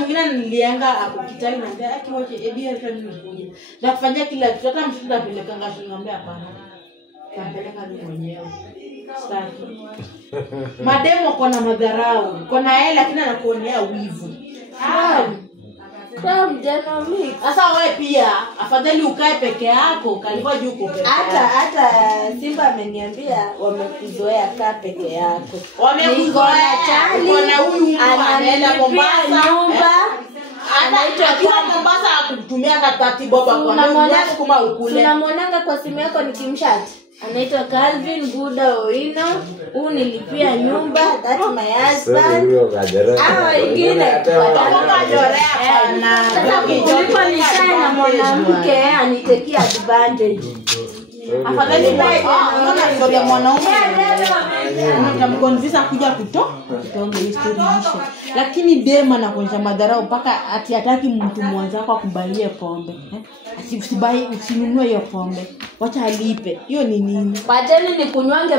mwingine nilianga hapo Kitale na ndio akiwaje ebia nikuja. Na kufanya kila kitu hata mtoto apeleka ngashi ngambia hapana. Kampeleka mimi mwenyewe. Sitaki. Mademo kuna madharau. Kuna yeye lakini anakuonea wivu. Kwa mjana mimi. Sasa wewe pia afadhali ukae peke yako kalikuwa juu uko peke yako. Hata Simba ameniambia wamekuzoea kaa peke yako. Wamekuzoea chali. Kuna huyu anaenda Mombasa nyumba. Anaitwa kwa Mombasa akutumia katati boba kwa nini kama ukule. Tunamwonanga kwa simu yako nikimshati. Anaitwa Calvin Buda Oino. Huu nilipia nyumba, that's my husband. Wengine wakajorea na sasa kuliko nikae na mwanamke anitekia advantage. Afadhali unaona story ya mwanaume utamconvince kuja kutonga history hiyo. Lakini dema na kuonyesha madharau mpaka ati hataki mtu mwanzako akubalie pombe. Usinunue hiyo pombe. Wacha alipe. Hiyo ni nini? Pateni ni kunywange